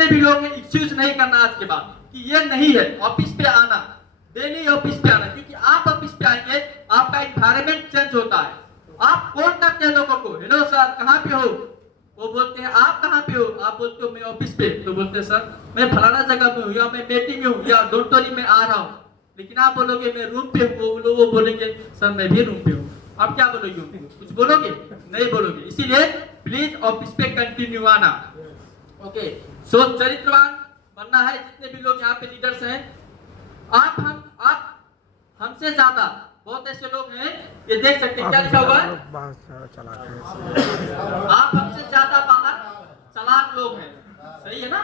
जितने भी लोग हैं एक्सक्यूज नहीं करना आज के बाद कि ये नहीं है ऑफिस पे आना, डेली ऑफिस पे आना, क्योंकि आप ऑफिस पे आएंगे आपका एनवायरनमेंट चेंज होता है। आप कॉल करते हैं लोगों को, हेलो सर कहाँ पे हो, वो बोलते हैं आप कहाँ पे हो, आप बोलते हो मैं ऑफिस पे, तो बोलते हैं सर मैं फलाना जगह में हूँ या मैं मीटिंग में हूँ या डॉक्टरी में आ रहा हूँ। लेकिन आप बोलोगे मैं रूम पे हूँ, वो बोलेंगे सर मैं भी रूम पे हूँ। आप क्या बोलोगे उनको, कुछ बोलोगे नहीं बोलोगे। इसीलिए प्लीज ऑफिस पे कंटिन्यू आना। ओके, सो चरित्रवान बनना है जितने भी लोग यहाँ पे लीडर्स हैं। आप हमसे ज्यादा बहुत ऐसे लोग हैं, ये देख सकते हैं क्या लिखा हुआ है, आप हमसे ज्यादा बाहर चालाक लोग हैं, सही है ना।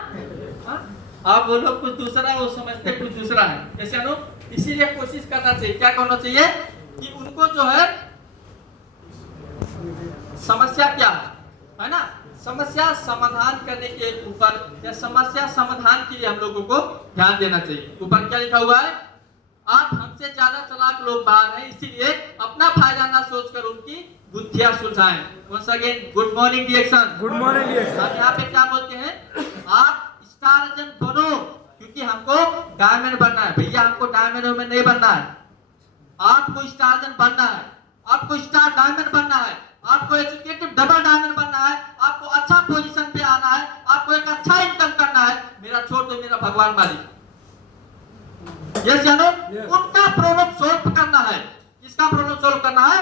हाँ? आप वो लोग कुछ दूसरा वो समझते कुछ दूसरा है, ऐसे लोग। इसीलिए कोशिश करना चाहिए, क्या करना चाहिए कि उनको जो है समस्या क्या है ना, समस्या समाधान करने के ऊपर या समस्या समाधान के लिए हम लोगों को ध्यान देना चाहिए। ऊपर क्या लिखा हुआ है, आप हमसे ज्यादा चालाक लोग बाहर हैं, इसीलिए अपना फायदा ना सोचकर उनकी बुद्धियां सुलझाएं। Once again good morning Diaction, good morning Diaction. आप यहाँ पे क्या बोलते हैं, आप स्टार एजेंट बनो, क्योंकि हमको डायमंड बनना है भैया, हमको डायमंड में नहीं बनना है, आपको स्टार एजेंट बनना है, आपको स्टार डायमंड बनना है, आपको एजुकेटिव डबल डायमंड बनना है, आपको अच्छा पोजीशन पे आना है, आपको एक अच्छा इनकम करना है। मेरा छोड़ दो, मेरा भगवान मालिक। यस जानो, उनका प्रॉब्लम सॉल्व करना है। किसका प्रॉब्लम सॉल्व करना है,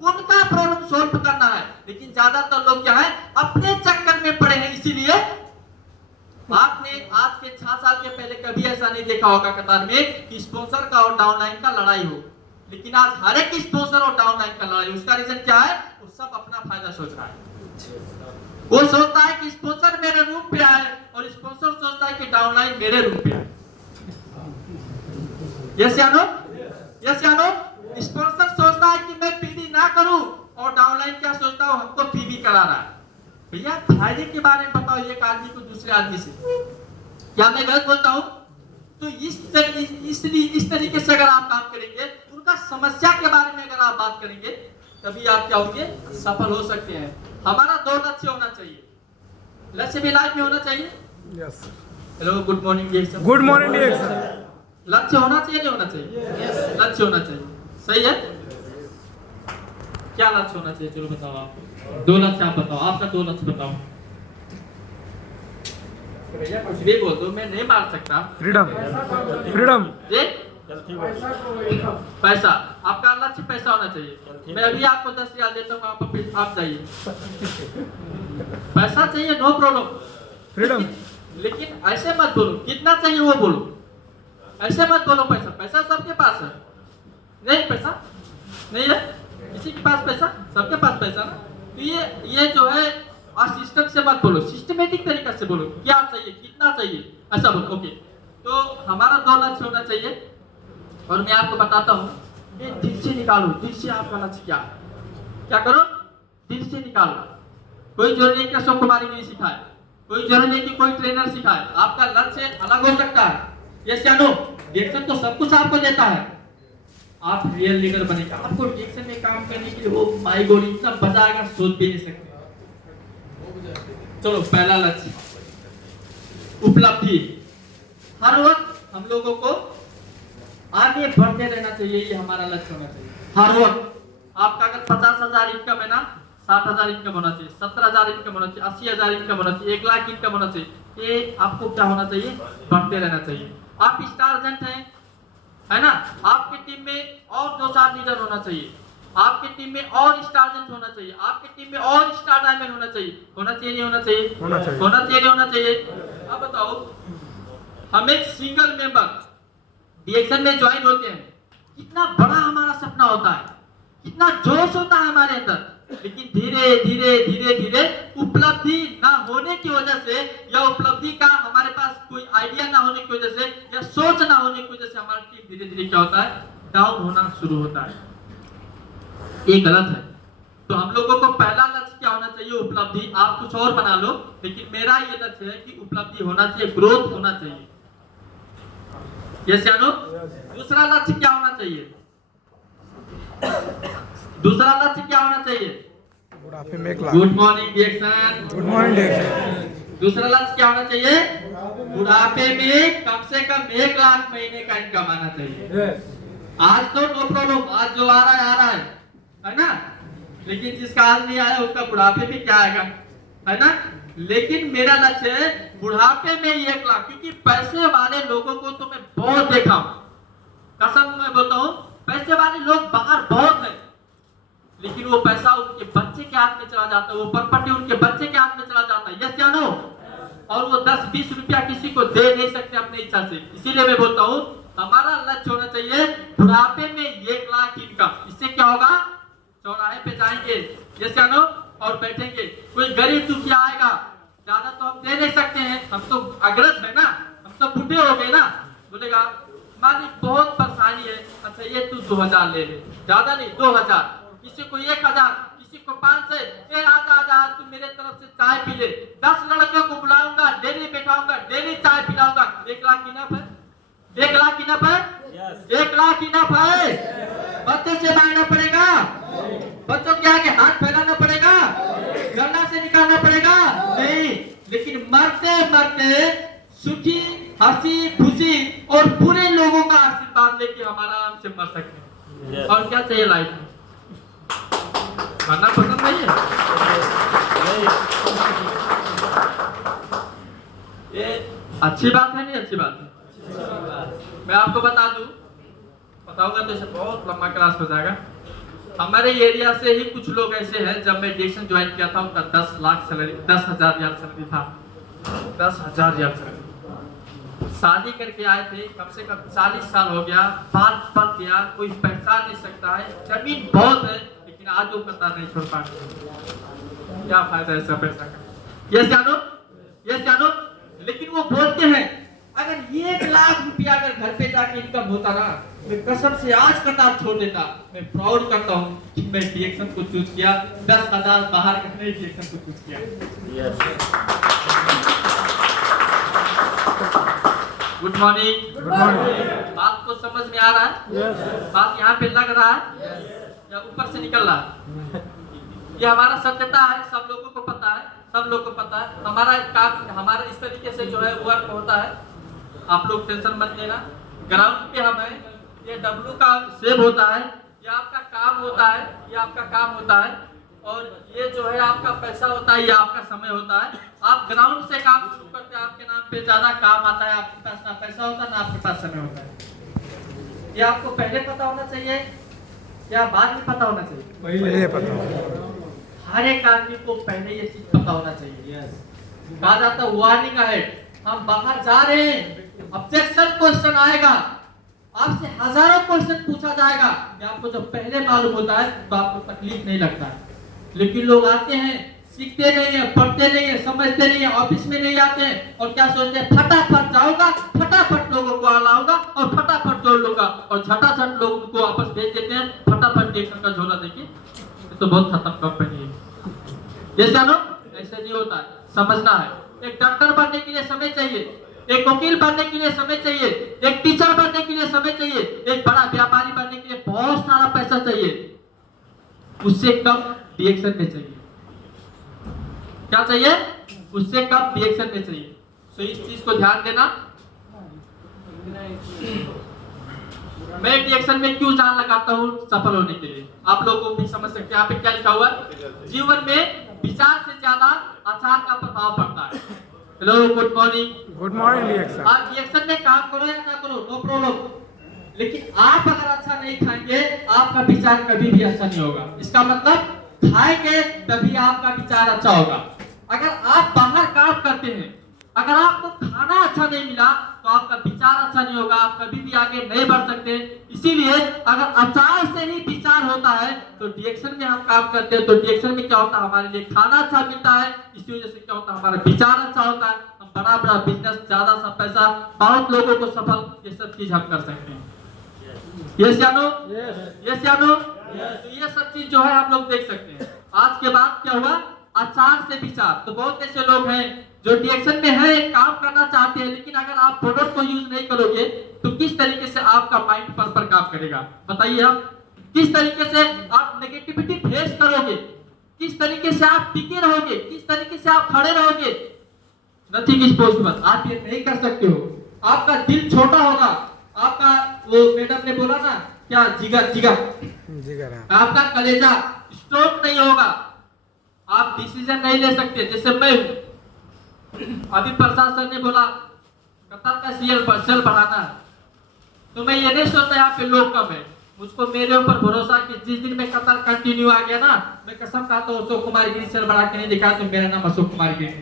उनका प्रॉब्लम सॉल्व करना है। लेकिन ज्यादातर लोग क्या है अपने चक्कर में पड़े हैं। इसीलिए आपने आज के 6 साल के पहले कभी ऐसा नहीं देखा होगा कतार में कि स्पॉन्सर का और डाउनलाइन का लड़ाई हो, लेकिन आज हर एक स्पॉन्सर और डाउनलाइन का लड़ाई। उसका रीजन क्या है, वो सब अपना फायदा सोच रहा है। वो सोचता है कि स्पॉन्सर मेरे रूम पे आए और स्पॉन्सर सोचता है कि डाउनलाइन मेरे रूम पे आए। यस या नो, यस या नो। स्पॉन्सर सोचता है कि मैं पीडी ना करूं और डाउनलाइन क्या सोचता है, हमको पीडी करा रहा है। भैया फायदे के बारे में बताओ एक आदमी को दूसरे आदमी से, क्या मैं गलत बोलता हूं? तो इस तरीके से अगर आप काम करेंगे, उनका समस्या के बारे में अगर आप बात करेंगे, तभी आप क्या होंगे, सफल हो सकते हैं। हमारा 2 लक्ष्य होना चाहिए, लक्ष्य भी लाइफ में होना चाहिए। Yes, hello good morning Diaction, good morning Diaction. लक्ष्य होना चाहिए नहीं होना चाहिए, लक्ष्य होना चाहिए, सही है। क्या लक्ष्य होना चाहिए, चलो बताओ आप। 2 लक्ष्य आप बताओ, आपका 2 लक्ष्य बताओ। भैया कुछ भी बोल दो, मैं नहीं मार सकता। फ्रीडम, फ्रीडम जी, पैसा। आपका लक्ष्य पैसा होना चाहिए। मैं अभी आपको 10,000 देता हूँ, आप जाइए। पैसा चाहिए, नो प्रॉब्लम, फ्रीडम। लेकिन ऐसे मत बोलो कितना चाहिए वो बोलो, ऐसे मत बोलो पैसा। पैसा सबके पास है, नहीं पैसा नहीं है किसी के पास पैसा, सबके पास पैसा ना। तो ये जो है सिस्टम से मत बोलो, सिस्टमेटिक तरीका से बोलो, क्या चाहिए कितना चाहिए ऐसा बोलो। ओके, तो हमारा 2 लक्ष्य होना चाहिए और मैं आपको बताता हूँ, ये दिल से निकालो, दिल से आपका लक्ष्य क्या करो, दिल से निकालो। कोई जरूरी नहीं कि अशोक कुमारी नहीं सिखाए, कोई जरूरी नहीं कि कोई ट्रेनर सिखाए, आपका लक्ष्य अलग हो सकता है। यस या नो, डिएक्शन तो सब कुछ आपको देता है, आप रियल लीडर बनेगा। आपको डिएक्शन में काम करने के लिए वो माय गॉड इतना बजाएगा, सोच भी नहीं सकते। चलो पहला लक्ष्य उपलब्धि। हर वक्त हम लोगों को आगे बढ़ते रहना चाहिए, ये हमारा लक्ष्य होना चाहिए हर वक्त। आपका अगर 50,000 इनकम है ना, 60,000 इनकम होना चाहिए, 70,000 इनकम होना चाहिए, 80,000 इनकम होना चाहिए, 1 लाख इनकम होना चाहिए। ये आपको क्या होना चाहिए, बढ़ते रहना चाहिए। आप स्टार एजेंट हैं, है ना, आपकी टीम में और 2-4 लीडर होना चाहिए, आपकी टीम में और स्टार एजेंट होना चाहिए, आपकी टीम में और स्टार डायमंड होना चाहिए। होना चाहिए नहीं होना चाहिए, होना चाहिए, होना चाहिए नहीं होना चाहिए। अब बताओ, हम एक सिंगल मेंबर डिएक्शन में ज्वाइन होते हैं, कितना बड़ा हमारा सपना होता है, कितना जोश होता है हमारे अंदर, लेकिन धीरे धीरे धीरे धीरे उपलब्धि ना होने की वजह से या उपलब्धि का हमारे पास कोई आइडिया ना होने की वजह से या सोच ना होने की वजह से हमारी टीम धीरे धीरे क्या होता है, डाउन होना शुरू होता है। ये गलत है। तो हम लोगों को पहला लक्ष्य क्या होना चाहिए, उपलब्धि। आप कुछ और बना लो, लेकिन मेरा ये लक्ष्य है कि उपलब्धि होना चाहिए, ग्रोथ होना चाहिए। यस या नो। दूसरा लक्ष्य क्या होना चाहिए, दूसरा लक्ष्य क्या होना चाहिए, good morning Diaction, good morning डिएक्शन। दूसरा लक्ष्य क्या होना चाहिए? बुढ़ापे में कम से कम 1 लाख महीने का इनकम आना चाहिए। आज तो नो प्रॉब्लम, आज जो आ रहा है ना, लेकिन जिसका आज नहीं आया उसका बुढ़ापे में क्या आएगा, है ना। लेकिन मेरा लक्ष्य है बुढ़ापे में 1 लाख, क्योंकि पैसे वाले लोगों को तो मैं बहुत देखा हूं, कसम मैं बोलता हूं, पैसे वाले लोग बाहर बहुत है, लेकिन वो पैसा उनके बच्चे के हाथ में चला जाता है, वो प्रॉपर्टी उनके बच्चे के हाथ में चला जाता है, यस या नो। और वो 10-20 रुपया किसी को दे नहीं सकते अपने इच्छा से। इसीलिए मैं बोलता हूँ हमारा लक्ष्य होना चाहिए बुढ़ापे में 1 लाख इनकम। इससे क्या होगा, चौराहे पे जाएंगे, यस या नो, और बैठेंगे, कोई गरीब दुखिया आएगा, ज्यादा तो हम दे नहीं सकते हैं, हम तो अग्रज है ना, हम तो बूढ़े हो गए ना, बोलेगा मालिक बहुत परेशानी है, अच्छा ये तू 2000 ले ले, ज्यादा नहीं 2000, किसी को 1000, किसी को 500, आजा तू मेरे तरफ से चाय पी ले, 10 लड़कियों को बुलाऊंगा, डेली बैठाऊंगा, डेली चाय पिलाऊंगा। 1 लाख इनफ है? 1 लाख इनफ है? 1 लाख इनफ है? बच्चे से मांगना पड़ेगा, बच्चों के आगे हाथ फैलाना पड़ेगा, गन्ना से निकालना पड़ेगा नहीं, लेकिन मरते मरते सुखी हंसी खुशी और बुरे लोगों का आशीर्वाद लेके हम आराम से मर सकते हैं। और क्या चाहिए लाइफ में? मरना पसंद नहीं है? ये अच्छी बात है नहीं अच्छी बात है? मैं आपको बताऊंगा तो इसे बहुत लंबा क्लास हो जाएगा। हमारे एरिया से ही कुछ लोग ऐसे हैं, जब मैं डिएक्शन ज्वाइन किया था उनका 10 लाख सैलरी, 10,000 रियाल सैलरी था, 10,000 रियाल सैलरी। शादी करके आए थे, कम से कम 40 साल हो गया, बाल पक गया, कोई पहचान नहीं सकता है, जमीन बहुत है, लेकिन आज वो पता नहीं छोड़ पाते। क्या फायदा ऐसा पैसा का? ये जानो, लेकिन वो बोलते हैं अगर 1 लाख रुपया अगर घर पे जाके इनकम होता ना, मैं कसम से आज कतार छोड़ देता। मैं प्राउड करता हूँ कि मैं डिएक्शन को चूज किया, 10,000 बाहर का नहीं, डिएक्शन को चूज किया। Good morning. बात को समझ में आ रहा है? बात यहाँ पे लग रहा है या ऊपर से निकल रहा है? ये हमारा सत्यता है, सब लोगों को पता है, सब लोग को पता है। हमारा काम, हमारा इस तरीके से जो है वर्क होता है, आप लोग टेंशन मत लेना। ग्राउंड पे हम हैं, ये डब्लू का सेव होता है, ये आपका काम होता है, ये आपका काम होता है, और ये जो है आपका पैसा होता है, ये आपका समय होता है। आप ग्राउंड से काम शुरू करते हैं, आपके नाम पे ज्यादा काम आता है, आपके पास ना पैसा होता है ना आपके पास समय होता है। ये आपको पहले पता होना चाहिए या बाद में पता होना चाहिए? पहले पता होना। हर एक आदमी को पहले ये चीज पता होना चाहिए। कहा जाता है वार्निंग अहेड, हम बाहर जा रहे हैं, ऑब्जेक्शन क्वेश्चन आएगा, आपसे हजारों क्वेश्चन पूछा जाएगा, कि आपको जब पहले मालूम होता है तो आपको तकलीफ नहीं लगता है। लेकिन लोग आते हैं, सीखते नहीं है, पढ़ते नहीं है, समझते नहीं है, ऑफिस में नहीं आते हैं, और क्या सोचते हैं फटाफट जाऊंगा, फटाफट लोगों को लाऊंगा और फटाफट जोड़ लूंगा, और झटाझट लोग उनको वापस भेज देते हैं, फटाफट डिएक्शन का झोला देखिए, तो बहुत खत्म कंपनी है। ये जानो ऐसे नहीं होता है, समझना है। एक डॉक्टर बनने के लिए समय चाहिए, एक वकील बनने के लिए समय चाहिए, एक टीचर बनने के लिए समय चाहिए, एक बड़ा व्यापारी बनने के लिए बहुत सारा पैसा चाहिए, उससे कम डिएक्शन में चाहिए। क्या चाहिए? उससे कम डिएक्शन में चाहिए। तो इस चीज को ध्यान देना। मैं डिएक्शन में क्यों जान लगाता हूँ? सफल होने के लिए। आप लोगों को भी समझ सकते हैं, यहाँ पे क्या लिखा हुआ है? जीवन में विचार से ज्यादा आचार का प्रभाव पड़ता है। Hello, good morning. Good morning Diaction. आप डिएक्शन में काम करो या ना करो, नो प्रॉब्लम, लेकिन आप अगर अच्छा नहीं खाएंगे, आपका विचार कभी भी अच्छा नहीं होगा। इसका मतलब खाएंगे तभी आपका विचार अच्छा होगा। अगर आप बाहर काम करते हैं, अगर आपको खाना अच्छा नहीं मिला तो आपका विचार अच्छा नहीं होगा, आप कभी भी आगे नहीं बढ़ सकते। इसीलिए अगर अचार से ही विचार होता है तो डिएक्शन में हम काम करते हैं, तो डिएक्शन में क्या होता है, हमारे लिए खाना अच्छा मिलता है, इसी वजह से क्या होता है, हमारा विचार अच्छा होता है, हम बड़ा बड़ा बिजनेस, ज्यादा सा पैसा, बहुत लोगों को सफल, ये सब चीज हम कर सकते हैं। यस या नो? यस या नो? तो ये सब चीज जो है हम लोग देख सकते हैं। आज के बाद क्या हुआ? आचार से विचार। तो बहुत ऐसे लोग हैं जो डिएक्शन में है, काम करना चाहते हैं, लेकिन अगर आप प्रोडक्ट को यूज नहीं करोगे तो किस तरीके से आपका माइंड पर काम करेगा? बताइए आप, किस तरीके से आप नेगेटिविटी फेस करोगे, किस तरीके से आप टिके रहोगे, किस तरीके से आप खड़े रहोगे? नथिंग इज पॉसिबल, आप ये नहीं कर सकते हो। आपका दिल छोटा होगा, आपका वो मैडम ने बोला ना क्या, जिगर जिगर, जिगर है। आपका कलेजा स्ट्रोंग नहीं होगा, आप डिसीजन नहीं ले सकते। जैसे मैं अभी प्रशासन ने बोला कतर का सेल बढ़ाना है, तो मैं ये नहीं सोचता यहाँ पे लोग कम है। मुझको मेरे ऊपर भरोसा कि जिस दिन में कतर कंटिन्यू आ गया ना, मैं कसम खाता हूँ अशोक कुमार गिरी सेल बढ़ा के नहीं दिखाया तो मेरा नाम अशोक कुमार गिरी।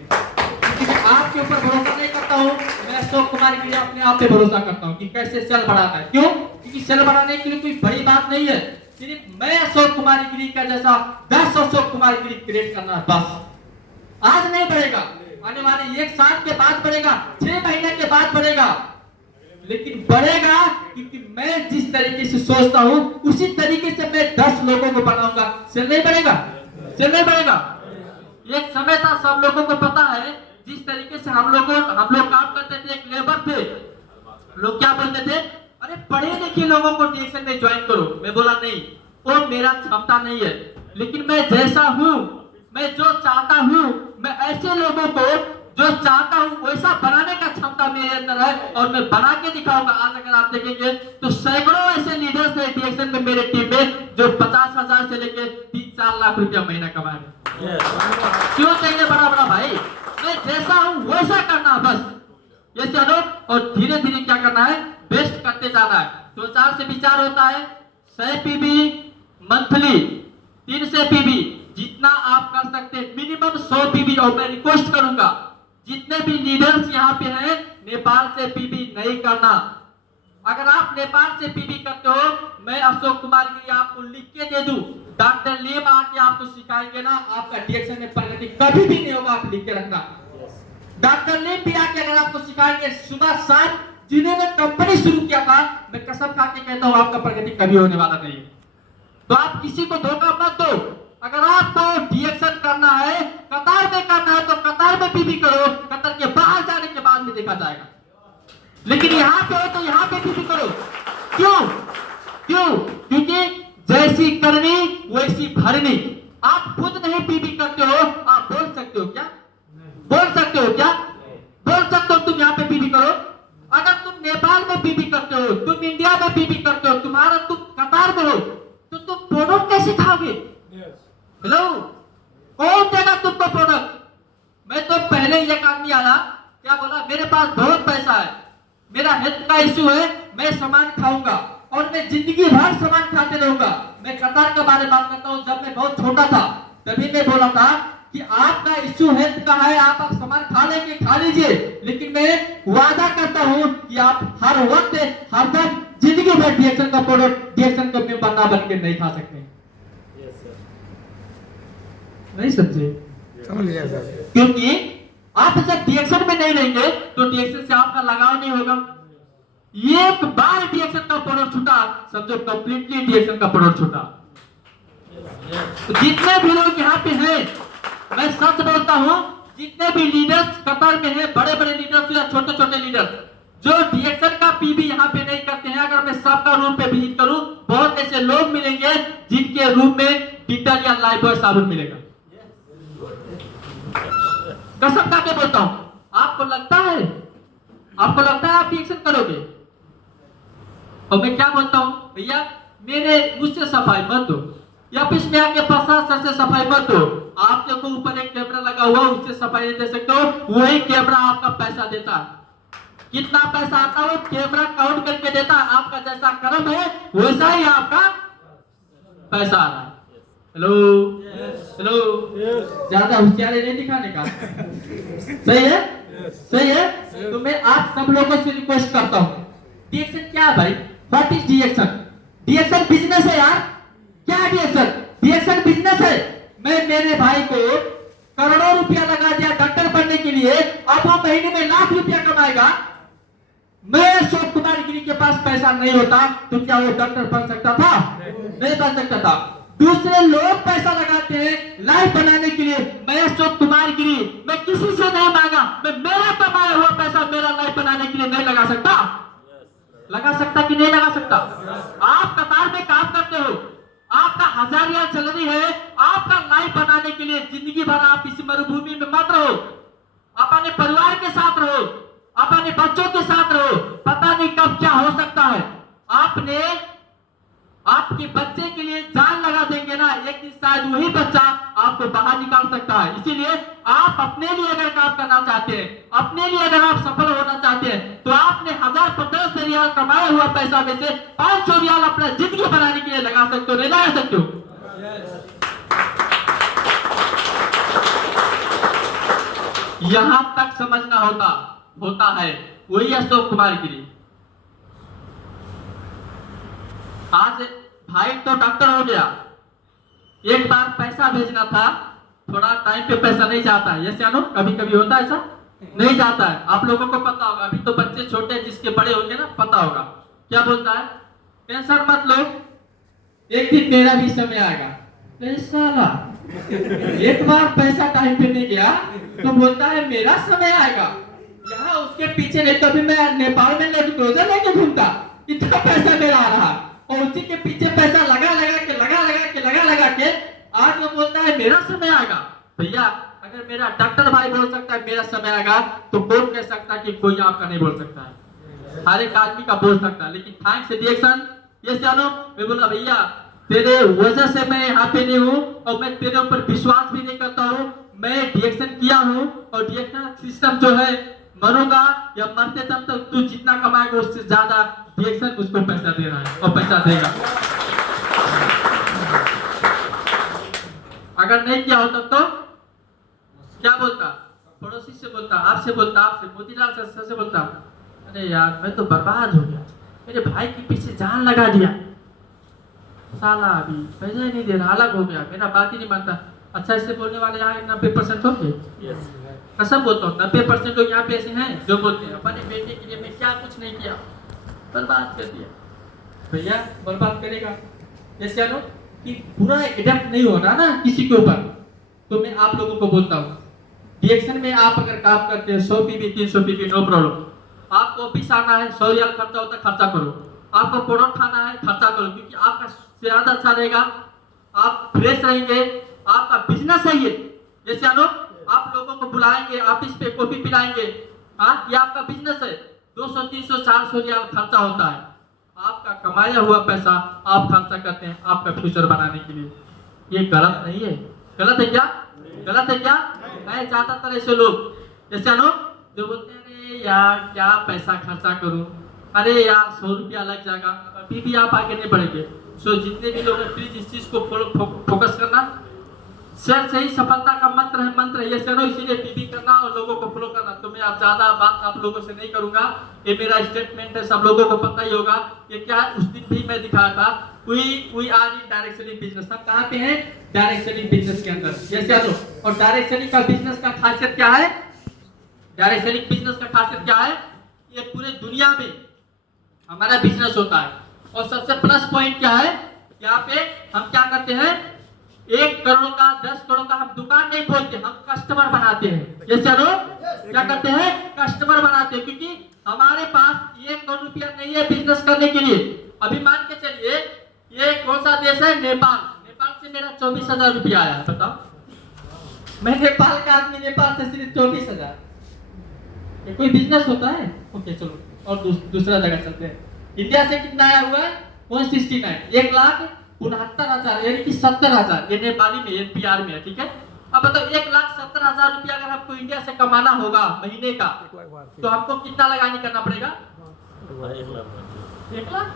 क्योंकि मैं आपके ऊपर भरोसा नहीं करता हूँ, मैं अशोक कुमार गिरी अपने आप पे भरोसा करता हूँ कि कैसे सेल बढ़ाना है। क्यों? क्योंकि सेल बढ़ाने के लिए कोई बड़ी बात नहीं है, सिर्फ मैं अशोक कुमार गिरी का जैसा 10 अशोक कुमार गिरी क्रिएट करना है बस। आज नहीं बढ़ेगा, आने वाले 1 साल के बाद बढ़ेगा, 6 महीने के बाद बढ़ेगा, लेकिन बढ़ेगा क्योंकि मैं जिस तरीके से सोचता हूँ उसी तरीके से मैं 10 लोगों को बनाऊंगा। सेल नहीं बढ़ेगा, सेल नहीं बढ़ेगा। एक समय था, सब लोगों को पता है, जिस तरीके से हम लोग काम करते थे, एक लेबर थे, लोग क्या बोलते थे, अरे पढ़े लिखे लोगों को डीएक्शन में ज्वाइन करो। मैं बोला नहीं, वो मेरा क्षमता नहीं है, लेकिन मैं जैसा हूँ, मैं जो चाहता हूँ, मैं ऐसे लोगों को जो चाहता हूँ वैसा बनाने का क्षमता मेरे अंदर है और मैं बना के दिखाऊंगा। आज अगर आप देखेंगे तो सैकड़ों ऐसे लीडर्स हैं डीएक्शन में मेरे टीम में जो 50,000 से लेके 3-4 लाख रुपया महीना कमा रहे हैं। क्यों चाहिए बड़ा बड़ा भाई? मैं जैसा हूँ वैसा करना बस, ये चलो, और धीरे धीरे क्या करना है, बेस्ट करते जाना है। 2-4 से विचार होता है, 100 पीबी मंथली, 300 पीबी, जितना आप कर सकते हैं मिनिमम 100 पीबी। और मैं रिक्वेस्ट करूंगा जितने भी लीडर्स यहाँ पे हैं, नेपाल से पीबी नहीं करना। अगर आप नेपाल से पीबी करते हो, मैं अशोक कुमार गिरी आपको लिख के दे दूं, डॉक्टर लेम आके आपको सिखाएंगे ना, आपका डीएक्शन में प्रगति कभी भी नहीं होगा। आप लिख के रखना, डॉक्टर लेम भी आके अगर आपको सिखाएंगे सुबह शाम, जिन्होंने कंपनी शुरू किया था, मैं कसम खा के कहता हूँ आपका प्रगति कभी होने वाला नहीं है। तो आप किसी को धोखा मत दो। अगर आपको डीएक्शन करना है, कतार में करना है, तो कतार में पीबी करो, कतार के बाहर जाने के बाद में देखा जाएगा। लेकिन यहाँ पे हो तो यहाँ पे पीबी करो। क्यों? क्यों? क्योंकि जैसी करनी वैसी भरनी। आप खुद नहीं पीबी करते हो, आप बोल सकते हो क्या? बोल सकते हो क्या? बोल सकते हो तुम यहाँ पे पीबी करो। अगर तुम नेपाल में पीबी करते हो, तुम इंडिया में पीबी करते हो, तुम कतार में हो, तो तुम प्रोडक्ट कैसे खाओगे? हेलो, कौन देगा तुमको प्रोडक्ट? मैं तो पहले ही एक आदमी आया, क्या बोला, मेरे पास बहुत पैसा है, मेरा हेल्थ का इश्यू है, मैं सामान खाऊंगा और मैं जिंदगी भर सामान खाते रहूंगा। मैं कतार के बारे में बात करता हूँ, जब मैं बहुत छोटा था तभी मैं बोला था कि आपका इश्यू हेल्थ का है, आप सामान खा लेंगे, खा लीजिए, लेकिन मैं वादा करता हूँ कि आप हर वक्त हरदम जिंदगी भर डीएक्शन का प्रोडक्ट, डीएक्शन का मेंबर बन के नहीं खा सकते। नहीं समझे? समझ गया सर। क्योंकि आप जब डीएक्शन में नहीं रहेंगे तो डीएक्शन से आपका लगाव नहीं होगा। एक बार डीएक्शन का प्रोडक्ट छूटा, समझो कंप्लीटली डीएक्शन का प्रोडक्ट छूटा। तो जितने भी लोग यहाँ पे हैं, मैं सच बोलता हूँ, जितने भी लीडर्स कतार में हैं, बड़े बड़े लीडर्स या छोटे छोटे लीडर्स जो डीएक्शन का पीबी यहाँ पे नहीं करते हैं, अगर मैं सबका रूम पे विजिट करूं, बहुत ऐसे लोग मिलेंगे जिनके रूम में डिटॉल या लाइफबॉय साबुन मिलेगा। कसम खा के बोलता हूं। आपको लगता है आप डीएक्शन करोगे? और मैं क्या बोलता हूं, भैया मेरे मुझसे सफाई मत दो, या फिर में आके प्रशासन से सफाई मत दो। आपके को ऊपर एक कैमरा लगा हुआ, उससे सफाई नहीं दे सकते हो, वही कैमरा आपका पैसा देता है। कितना पैसा आता है वो कैमरा काउंट करके देता है। आपका जैसा कर्म है वैसा ही आपका पैसा आ रहा है। हेलो, हेलो, ज्यादा होशियारी नहीं दिखाने का। सही है? सही है? तो मैं आप सब लोगों से रिक्वेस्ट करता हूँ, डीएक्शन क्या है भाई? What is Diaction? Diaction business है यार। क्या है डीएक्शन? डीएक्शन बिजनेस है। मैं मेरे भाई को करोड़ों रुपया लगा दिया डॉक्टर बनने के लिए, अब वो महीने में लाख रुपया कमाएगा। मैं अशोक कुमार गिरी के पास पैसा नहीं होता तो क्या वो डॉक्टर बन सकता था? नहीं बन सकता था। दूसरे लोग पैसा लगाते हैं लाइफ बनाने के लिए, मैं अशोक कुमार गिरी, मैं किसी से नहीं मांगा, मैं मेरा कमाया हुआ पैसा मेरा लाइफ बनाने के लिए नहीं लगा सकता। लगा सकता कि नहीं लगा सकता? आप कतार में काम करते हो, आपका 1000 रियाल सैलरी है, आपका लाइफ बनाने के लिए जिंदगी भर आप इस मरुभूमि में मत रहो। अपने परिवार के साथ रहो, अपने बच्चों के साथ रहो। पता नहीं कब क्या हो सकता है। आपने आपके बच्चे के लिए जान लगा देंगे ना, एक दिन शायद वही बच्चा आपको बाहर निकाल सकता है। इसीलिए आप अपने लिए अगर काम करना चाहते हैं, अपने लिए अगर आप सफल होना चाहते हैं, तो आपने 1000-1500 रियाल कमाया हुआ पैसा में से 500 रियाल अपना जिंदगी बनाने के लिए लगा सकते हो, नहीं लगा सकते हो? यहां तक समझना होता है। वही अशोक कुमार गिरी। आज भाई तो डॉक्टर हो गया, एक बार पैसा भेजना था, थोड़ा टाइम पे पैसा नहीं जाता है। यस या नो? कभी कभी होता है ऐसा, नहीं जाता है। आप लोगों को पता होगा, अभी तो बच्चे छोटे हैं, जिसके बड़े होंगे ना पता होगा क्या बोलता है, टेंशन मत लो, एक दिन मेरा भी समय आएगा। साला एक बार पैसा टाइम पे नहीं गया तो बोलता है मेरा समय आएगा। यहाँ उसके पीछे नहीं तो अभी मैं नेपाल में लेके घूमता, इतना पैसा मेरा आ रहा, और उसी के पीछे पैसा लगा के आज वो बोलता है मेरा समय आएगा। भैया अगर मेरा डॉक्टर भाई बोल सकता है मेरा समय आएगा, तो कौन कह सकता है कि कोई आपका नहीं बोल सकता है? हर एक आदमी का बोल सकता है। लेकिन थैंक्स रिएक्शन, ये जानो, मैं बोला भैया तेरे वजह से मैं यहाँ पे नहीं हूँ, और मैं तेरे ऊपर विश्वास भी नहीं करता हूँ। मैं डिएक्शन किया हूँ, और डिएक्शन सिस्टम जो है, मरूंगा या मरते तब तक तू जितना कमाएगा उससे ज्यादा डिएक्शन उसको पैसा दे रहा है, और पैसा देगा। अगर नहीं किया होता तो क्या बोलता? पड़ोसी से बोलता, आपसे बोलता, आपसे मोतीलाल सर से बोलता, अरे यार मैं तो बर्बाद हो गया, मेरे भाई के पीछे जान लगा दिया, साला अभी पैसा ही नहीं दे रहा, अलग हो गया, मेरा बात ही नहीं मानता। अच्छा इससे बोलने वाले यहाँ 90% होंगे। कसम बोलता हूँ 90% लोग यहाँ पे ऐसे हैं जो बोलते हैं अपने बेटे के लिए मैं क्या कुछ नहीं किया, बर्बाद कर दिया। भैया बर्बाद करेगा, जैसे लो कि पूरा एडप्ट नहीं होना ना किसी के ऊपर। तो मैं आप लोगों को बोलता हूँ, रिएक्शन में आप अगर काम करते हैं 100 पीबी 300 पीबी नो प्रॉब्लम। आपको ऑफिस आना है, 100 रियाल खर्चा होता है, खर्चा करो। आपको प्रोडक्ट खाना है, खर्चा करो, क्योंकि आपका सेहत अच्छा रहेगा, आप फ्रेश रहेंगे, आपका बिजनेस है ये। जैसे आप लोगों को बुलाएंगे ऑफिस पे, कॉफी पिलाएंगे, हाँ ये आपका बिजनेस है। 200 300 400 रियाल खर्चा होता है, आपका कमाया हुआ पैसा आप खर्चा करते हैं आपका फ्यूचर बनाने के लिए। ये गलत नहीं है? गलत है क्या? गलत है क्या? मैं ज्यादातर ऐसे लोग जैसे जो बोलते हैं अरे यार क्या पैसा खर्चा करूं, अरे यार 100 रुपया लग जाएगा, अभी भी आप आगे नहीं बढ़ेंगे। सो जितने भी लोग हैं प्लीज इस चीज को फोकस करना। सेल से ही सफलता का मंत्र है ये सनो, इसीलिए पीबी करना और लोगों को फॉलो करना। तो मैं आप ज्यादा बात आप लोगों से नहीं करूंगा, ये मेरा स्टेटमेंट है, सब लोगों को पता ही होगा। ये क्या है, उस दिन भी मैं दिखाया था, we are in direct selling business. हम कहाँ पे हैं? डायरेक्ट सेलिंग बिजनेस के अंदर। जैसे आ जाओ। और डायरेक्ट सेलिंग का बिजनेस का खासियत क्या है? डायरेक्ट सेलिंग बिजनेस का खासियत क्या है? ये पूरे दुनिया में हमारा बिजनेस होता है। और सबसे प्लस पॉइंट क्या है, यहाँ पे हम क्या करते हैं, 1 करोड़ का 10 करोड़ का हम दुकान नहीं खोलते, हम कस्टमर बनाते हैं। ये चलो क्या करते हैं, कस्टमर बनाते हैं, क्योंकि हमारे पास 1 करोड़ रुपया नहीं है बिजनेस करने के लिए। अभी मान के चलिए ये कौन सा देश है, नेपाल। नेपाल से मेरा 24,000 रुपया आया है, बताओ। मैं नेपाल का आदमी, नेपाल से सिर्फ 24,000। ये कोई बिजनेस होता है? ओके चलो और दूसरा जगह चलते हैं। इंडिया से कितना आया हुआ है? 169, 1,69,000 यानी कि 70,000। ये नेपाली में एनपीआर में है, ठीक है। अब बताओ 1,70,000 रुपया अगर आपको इंडिया से कमाना होगा महीने का, तो हमको कितना लगानी करना पड़ेगा? 1 लाख।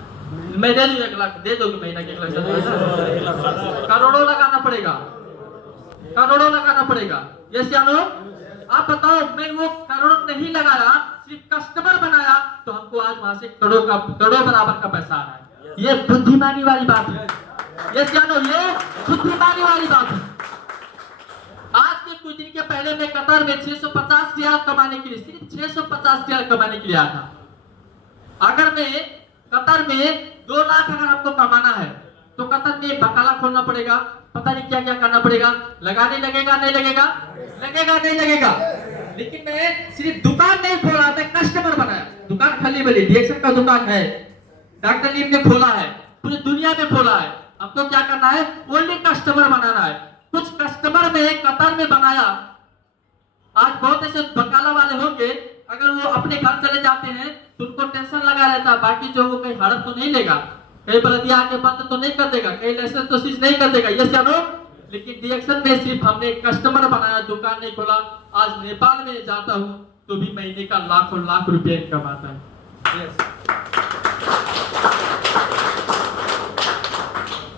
मैं दे दूं 1 लाख, दे दोगे महीना के 1,70,000? करोड़ों लगाना पड़ेगा, करोड़ों लगाना पड़ेगा। जैसे आप बताओ, मैं वो करोड़ नहीं लगाया, सिर्फ कस्टमर बनाया, तो हमको आज वहां से करोड़ों बराबर का पैसा आ रहा है। ये बुद्धिमानी वाली बात है। ये बुद्धिमानी वाली बात है। आज के कुछ दिन के पहले मैं कतर में 650 रियाल कमाने के लिए, सिर्फ 650 रियाल कमाने के लिए आया था। अगर मैं कतर में 2 लाख अगर आपको कमाना है, तो कतर में बकाला खोलना पड़ेगा, पता नहीं क्या क्या करना पड़ेगा। लगाने लगेगा नहीं लगेगा? लगेगा नहीं लगेगा? लेकिन मैं सिर्फ दुकान नहीं खोला, मैं कस्टमर बनाया। दुकान खाली बनी, रिएक्शन का दुकान है, डॉक्टर नीम ने खोला है, पूरी दुनिया में खोला है। हमको क्या करना है, ओनली कस्टमर बनाना है। कुछ कस्टमर में कतर में बनाया, आज बहुत ऐसे बकाला वाले होंगे, अगर वो अपने घर चले जाते हैं तो उनको टेंशन लगा रहता है, बाकी जो वो कहीं हड़प तो नहीं लेगा, कहीं बलदिया आके बंद तो नहीं कर देगा, कहीं लाइसेंस तो सीज नहीं कर देगा, ये जानो। लेकिन डीएक्शन में सिर्फ हमने कस्टमर बनाया, दुकान नहीं खोला। आज नेपाल में जाता हूँ तो भी महीने का लाखों लाख रुपए इनकम आता है।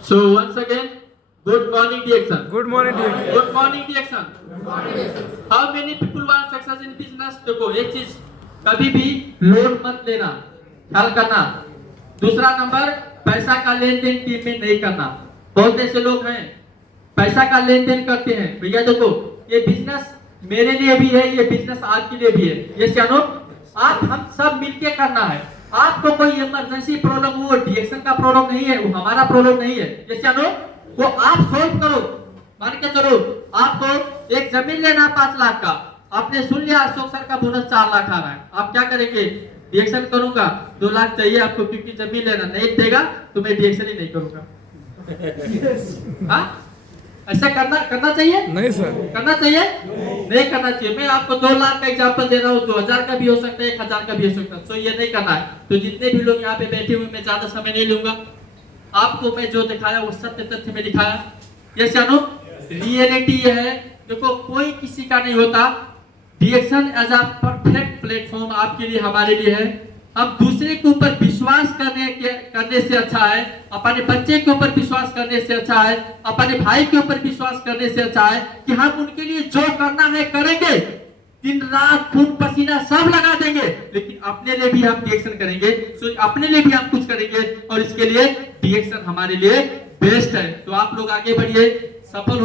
So once again, good morning DXN. Good morning dear. Good morning DXN. How many people want success in business? देखो एक चीज, कभी भी लोन मत लेना, ख्याल करना। दूसरा नंबर, पैसा का लेन देन टीम में नहीं करना। बहुत ऐसे लोग हैं पैसा का लेन देन करते हैं। भैया देखो, ये बिजनेस मेरे लिए भी है, ये बिजनेस आपके लिए भी है। ये जानो, आप हम सब मिलके करना है। आपको कोई इमरजेंसी प्रॉब्लम हो, डीएक्शन का प्रॉब्लम नहीं है, वो हमारा प्रॉब्लम नहीं है। ये जानो, वो आप सोल्व करो। मान के चलो, आपको एक जमीन लेना 5 लाख का, आपने सुन लिया अशोक सर का बोनस 4 लाख आ रहा है, आप क्या करेंगे? डीएक्शन करूंगा, 2 लाख चाहिए आपको क्योंकि जमीन लेना, नहीं देगा तो मैं डीएक्शन ही नहीं करूंगा। हाँ, ऐसा करना चाहिए? नहीं सर, करना चाहिए? नहीं करना चाहिए। मैं आपको 2 लाख का एग्जांपल दे रहा हूँ, 2000 का भी हो सकता है, 1000 का भी हो सकता है। तो ये नहीं करना है। तो जितने भी लोग यहाँ पे बैठे हुए, मैं ज्यादा समय नहीं लूंगा, आपको मैं जो दिखाया वो सत्य तथ्य में दिखाया। ये जानो, रियलिटी ये है, देखो कोई किसी का नहीं होता। डीएक्शन एज अ परफेक्ट प्लेटफॉर्म आपके लिए, हमारे लिए है। अब दूसरे के ऊपर विश्वास करने से अच्छा है, अपने बच्चे के ऊपर विश्वास करने से अच्छा है, अपने भाई के ऊपर विश्वास करने से अच्छा है कि हम उनके लिए जो करना है करेंगे, दिन रात खून पसीना सब लगा देंगे, लेकिन अपने लिए भी हम डीएक्शन करेंगे। तो अपने लिए भी हम कुछ करेंगे और इसके लिए डीएक्शन हमारे लिए बेस्ट है। तो आप लोग आगे बढ़िए, सफल